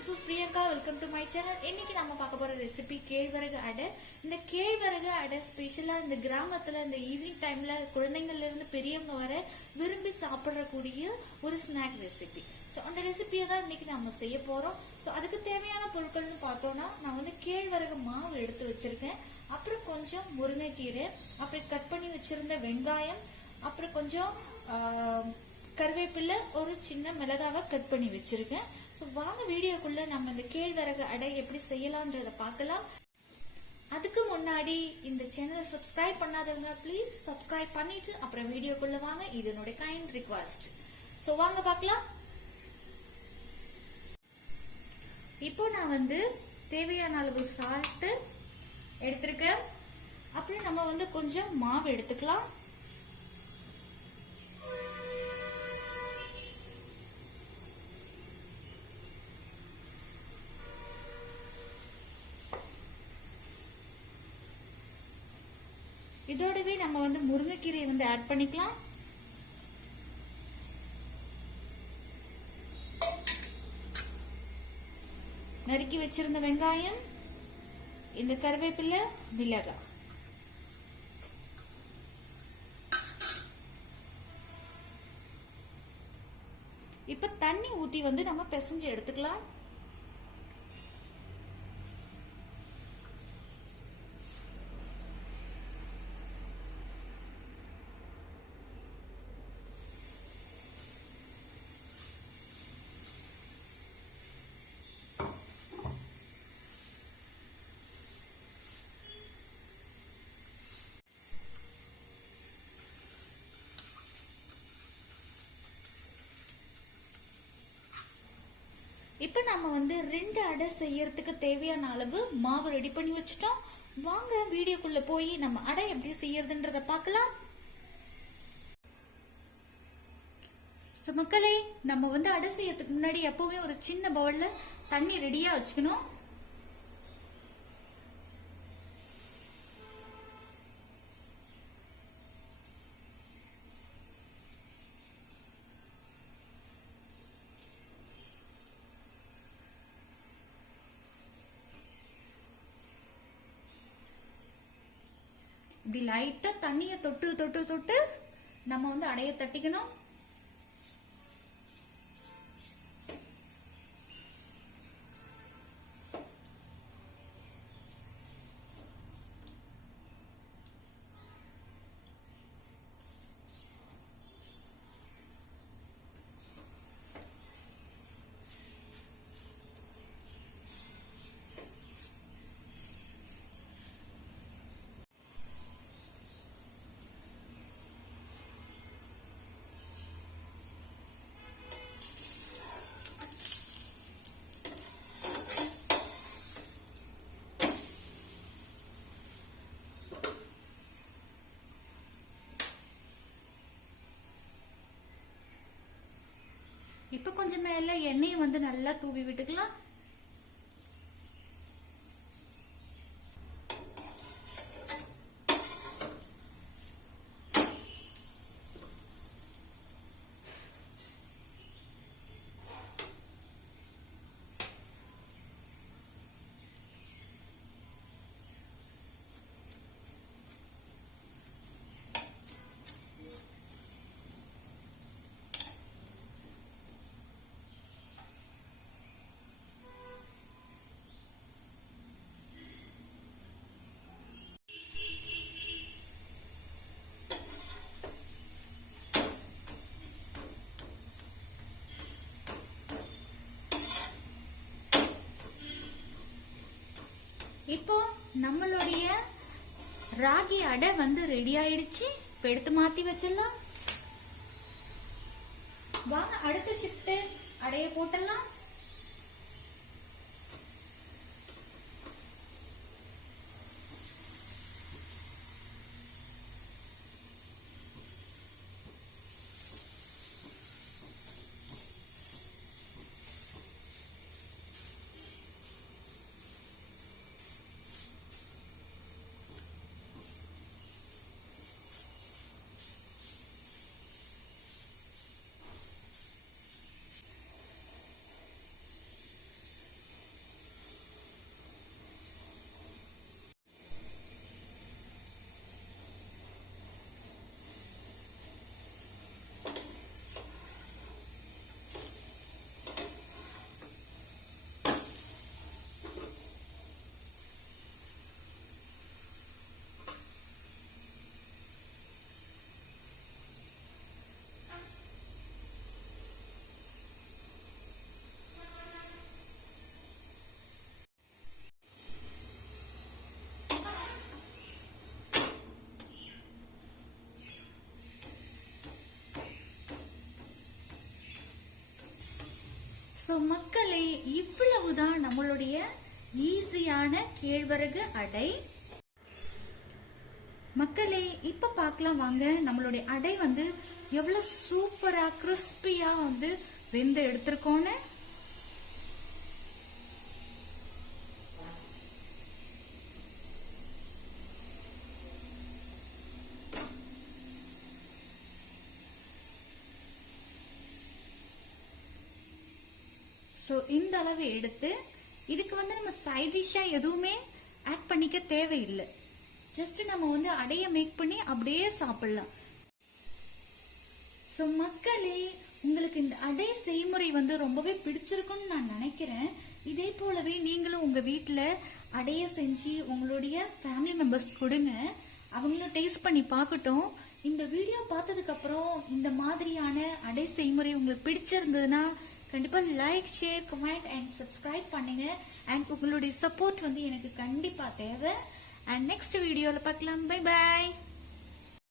This is Priyanka. Welcome to my channel. இன்னைக்கு நம்ம பார்க்க போற ரெசிபி கேழ்வரகு அடை. இந்த கேழ்வரகு அடை ஸ்பெஷலா இந்த கிராமத்துல இந்த ஈவினிங் டைம்ல குழந்தைங்கள்ல இருந்து பெரியவங்க வர விரும்பி சாப்பிடக்கூடிய ஒரு ஸ்நாக் ரெசிபி. ஸோ அந்த ரெசிபியை தான் இன்னைக்கு நம்ம செய்ய போறோம். ஸோ அதுக்கு தேவையான பொருட்கள்னு பார்த்தோம்னா நான் வந்து கேழ்வரகு மாவு எடுத்து வச்சிருக்கேன். அப்புறம் கொஞ்சம் முருங்கைக்கீரை, அப்புறம் கட் பண்ணி வச்சிருந்த வெங்காயம், அப்புறம் கொஞ்சம் கருவேப்பிலை, ஒரு சின்ன மிளகாவை கட் பண்ணி வச்சிருக்கேன். ஸோ வாங்க வீடியோக்குள்ள நம்ம இந்த கேழ்வரகு அடை எப்படி செய்யலாம்ன்றத பார்க்கலாம். அதுக்கு முன்னாடி இந்த சேனலை சப்ஸ்கிரைப் பண்ணாதவங்க ப்ளீஸ் சப்ஸ்கிரைப் பண்ணிட்டு அப்புறம் வீடியோக்குள்ள வாங்க. இது என்னோட கைண்ட் ரிக்வெஸ்ட். ஸோ வாங்க பார்க்கலாம். இப்போ நான் வந்து தேவையான அளவு சால்ட் எடுத்திருக்கேன். அப்புறம் நம்ம வந்து கொஞ்சம் மாவு எடுத்துக்கலாம். இதோடவே நம்ம வந்து முருங்கைக்கீரையை வந்து ஆட் பண்ணிக்கலாம். நறுக்கி வச்சிருந்த வெங்காயம், இந்த கருவேப்பிலை, மிளகாய். இப்ப தண்ணி ஊத்தி வந்து நம்ம பிசைஞ்சு எடுத்துக்கலாம். இப்ப நம்ம வந்து 2 அடை செய்யறதுக்கு தேவையான அளவு மாவு ரெடி பண்ணி வச்சுட்டோம். வாங்க வீடியோக்குள்ள போய் நம்ம அடை எப்படி செய்யறதுன்றத பார்க்கலாம். மக்களே, நம்ம வந்து அடை செய்யறதுக்கு முன்னாடி எப்பவுமே ஒரு சின்ன பவுல்ல தண்ணி ரெடியா வச்சுக்கணும். இப்படி லைட்டா தண்ணிய தொட்டு தொட்டு தொட்டு நம்ம வந்து அடைய தட்டிக்கணும். இப்ப கொஞ்சம் மேல எண்ணெயை வந்து நல்லா தூவி விட்டுக்கலாம். இப்போ நம்மளுடைய ராகி அடை வந்து ரெடி ஆயிடுச்சு. இப்ப எடுத்து மாத்தி வச்சிடலாம். வாங்க அடுத்த ஷிஃப்ட் அடைய போட்டலாம். சோ மக்களே, இவ்வளவுதான் நம்மளுடைய ஈஸியான கேழ்வரகு அடை. மக்களே, இப்ப பார்க்கலாம் வாங்க நம்மளுடைய அடை வந்து எவ்வளவு சூப்பரா கிறிஸ்பியா வந்து வெந்து எடுத்திருக்கோன்னு. ஸோ இந்த அளவு எடுத்து இதுக்கு வந்து நம்ம சைட் டிஷ்ஷா எதுவுமே ஆட் பண்ணிக்க தேவையில்லை. ஜஸ்ட் நம்ம வந்து அடைய மேக் பண்ணி அப்படியே சாப்பிடலாம். ஸோ மக்களே, உங்களுக்கு இந்த அடை செய்முறை வந்து ரொம்பவே பிடிச்சிருக்குன்னு நான் நினைக்கிறேன். இதே போலவே நீங்களும் உங்க வீட்டில் அடைய செஞ்சு உங்களுடைய ஃபேமிலி மெம்பர்ஸ் கொடுங்க, அவங்களும் டேஸ்ட் பண்ணி பார்க்கட்டும். இந்த வீடியோ பார்த்ததுக்கு அப்புறம் இந்த மாதிரியான அடை செய்முறை உங்களுக்கு பிடிச்சிருந்ததுன்னா கண்டிப்பா like, share, comment and subscribe பண்ணுங்க. அண்ட் உங்களுடைய சப்போர்ட் வந்து எனக்கு கண்டிப்பா தேவை. அண்ட் நெக்ஸ்ட் வீடியோல பார்க்கலாம். Bye bye.